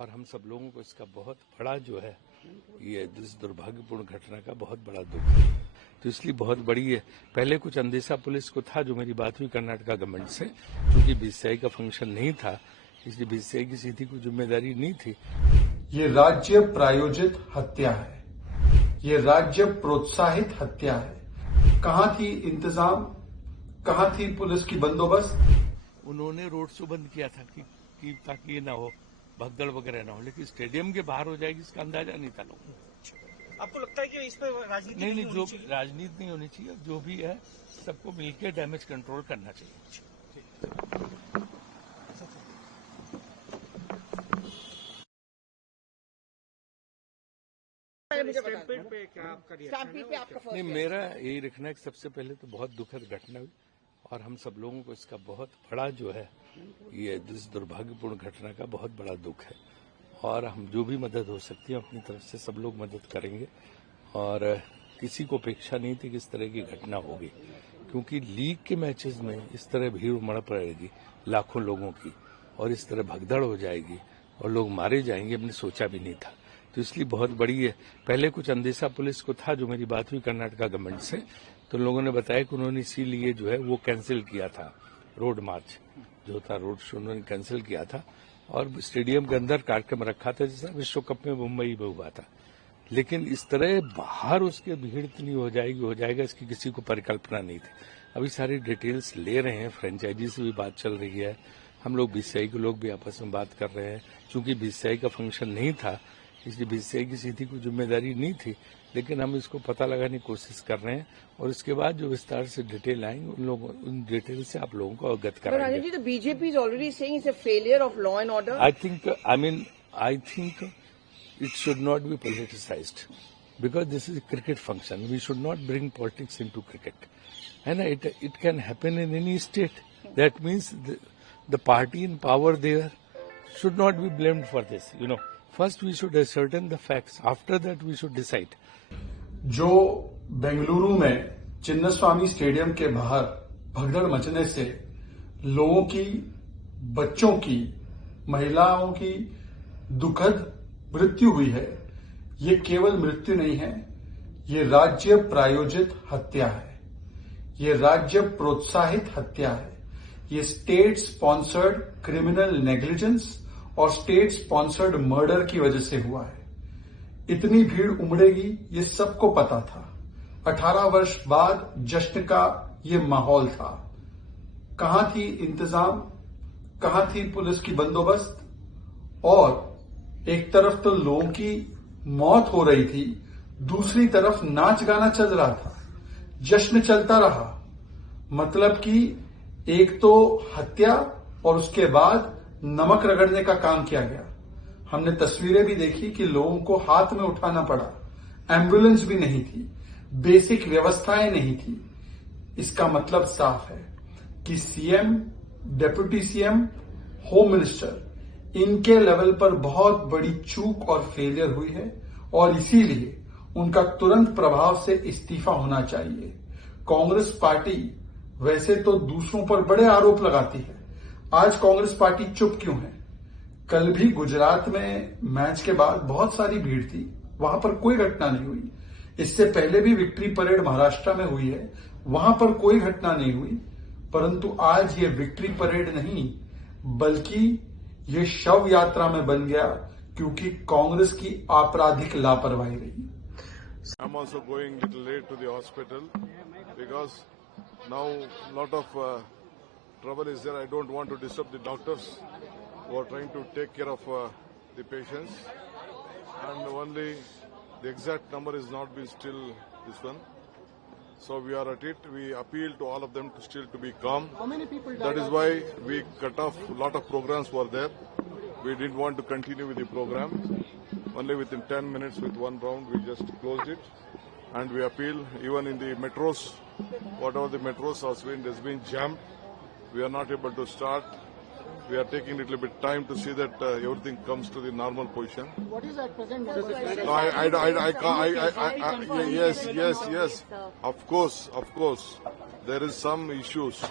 और हम सब लोगों को इसका बहुत बड़ा जो है ये इस दुर्भाग्यपूर्ण घटना का बहुत बड़ा दुख है। तो इसलिए बहुत बड़ी है। पहले कुछ अंदेशा पुलिस को था, जो मेरी बात हुई कर्नाटका गवर्नमेंट से, क्योंकि बीसीआई का फंक्शन नहीं था, इसलिए बीसीआई की सीधी कोई जिम्मेदारी नहीं थी। ये राज्य प्रायोजित हत्या है, ये राज्य प्रोत्साहित हत्या है। कहां थी इंतजाम, कहां थी पुलिस की बंदोबस्त? उन्होंने रोड शो बंद किया था कि ताकि ये ना हो, भगदड़ वगैरह ना हो, लेकिन स्टेडियम के बाहर हो जाएगी इसका अंदाजा नहीं था लोगों को। आपको लगता है कि इस पर राजनीति नहीं, जो राजनीति नहीं होनी चाहिए, जो भी है सबको मिलकर डैमेज कंट्रोल करना चाहिए। नहीं, मेरा यही रखना है कि सबसे पहले तो बहुत दुखद घटना हुई और हम सब लोगों को इसका बहुत बड़ा जो है ये इस दुर्भाग्यपूर्ण घटना का बहुत बड़ा दुख है। और हम जो भी मदद हो सकती है अपनी तरफ से सब लोग मदद करेंगे। और किसी को अपेक्षा नहीं थी कि इस तरह की घटना होगी, क्योंकि लीग के मैचेस में इस तरह भीड़ उमड़ पड़ेगी लाखों लोगों की और इस तरह भगदड़ हो जाएगी और लोग मारे जाएंगे, हमने सोचा भी नहीं था। तो इसलिए बहुत बड़ी है। पहले कुछ अंदेशा पुलिस को था, जो मेरी बात हुई कर्नाटका गवर्नमेंट से, तो लोगों ने बताया कि उन्होंने इसीलिए जो है वो कैंसिल किया था, रोड मार्च जो था, रोड शो उन्होंने कैंसिल किया था और स्टेडियम के अंदर कार्यक्रम रखा था, जैसा विश्व कप में मुंबई में हुआ था। लेकिन इस तरह बाहर उसके भीड़ इतनी हो जाएगा इसकी किसी को परिकल्पना नहीं थी। अभी सारी डिटेल्स ले रहे हैं, फ्रेंचाइजी से भी बात चल रही है, हम लोग बीसीआई के लोग भी आपस में बात कर रहे हैं। चूंकि बीसीआई का फंक्शन नहीं था, इसलिए बीसीआई की सीधी कोई जिम्मेदारी नहीं थी, लेकिन हम इसको पता लगाने की कोशिश कर रहे हैं और इसके बाद जो विस्तार से डिटेल आएंगे उन डिटेल से आप लोगों को अवगत कराएंगे। BJP is already saying it's a failure of law and order. I think it should not be politicized, because this is a cricket function. We should not bring politics into cricket, and it can happen in any state. That means the party in power there should not be blamed for this. First we should ascertain the facts. After that we should decide. जो बेंगलुरु में Chinnaswamy stadium के बाहर भगदड़ मचने से लोगों की, बच्चों की, महिलाओं की दुखद मृत्यु हुई है, ये केवल मृत्यु नहीं है, ये राज्य प्रायोजित हत्या है, ये राज्य प्रोत्साहित हत्या है, ये स्टेट स्पॉन्सर्ड क्रिमिनल नेग्लिजेंस और स्टेट स्पॉन्सर्ड मर्डर की वजह से हुआ है। इतनी भीड़ उमड़ेगी ये सबको पता था। 18 वर्ष बाद जश्न का ये माहौल था। कहां थी इंतजाम, कहां थी पुलिस की बंदोबस्त? और एक तरफ तो लोगों की मौत हो रही थी, दूसरी तरफ नाच गाना चल रहा था, जश्न चलता रहा। मतलब कि एक तो हत्या और उसके बाद नमक रगड़ने का काम किया गया। हमने तस्वीरें भी देखी कि लोगों को हाथ में उठाना पड़ा, एम्बुलेंस भी नहीं थी, बेसिक व्यवस्थाएं नहीं थी। इसका मतलब साफ है कि CM, deputy CM, home minister, इनके लेवल पर बहुत बड़ी चूक और फेलियर हुई है और इसीलिए उनका तुरंत प्रभाव से इस्तीफा होना चाहिए। कांग्रेस पार्टी वैसे तो दूसरों पर बड़े आरोप लगाती है, आज कांग्रेस पार्टी चुप क्यों है? कल भी गुजरात में मैच के बाद बहुत सारी भीड़ थी, वहां पर कोई घटना नहीं हुई। इससे पहले भी विक्ट्री परेड महाराष्ट्र में हुई है, वहां पर कोई घटना नहीं हुई। परंतु आज ये विक्ट्री परेड नहीं, बल्कि ये शव यात्रा में बन गया, क्योंकि कांग्रेस की आपराधिक लापरवाही रही। I'm also going a little late to the hospital because now lot of trouble is there. I don't want to disturb the doctors who are trying to take care of the patients, and only the exact number is not been still this one. So we are at it. We appeal to all of them to still to be calm. How many people died? That is why we cut off a lot of programs were there. We didn't want to continue with the program. Only within 10 minutes with one round we just closed it. And we appeal even in the metros, whatever the metros has been jammed. We are not able to start. We are taking a little bit time to see that everything comes to the normal position. What is at present? No, I can't. Yes. Of course. There is some issues.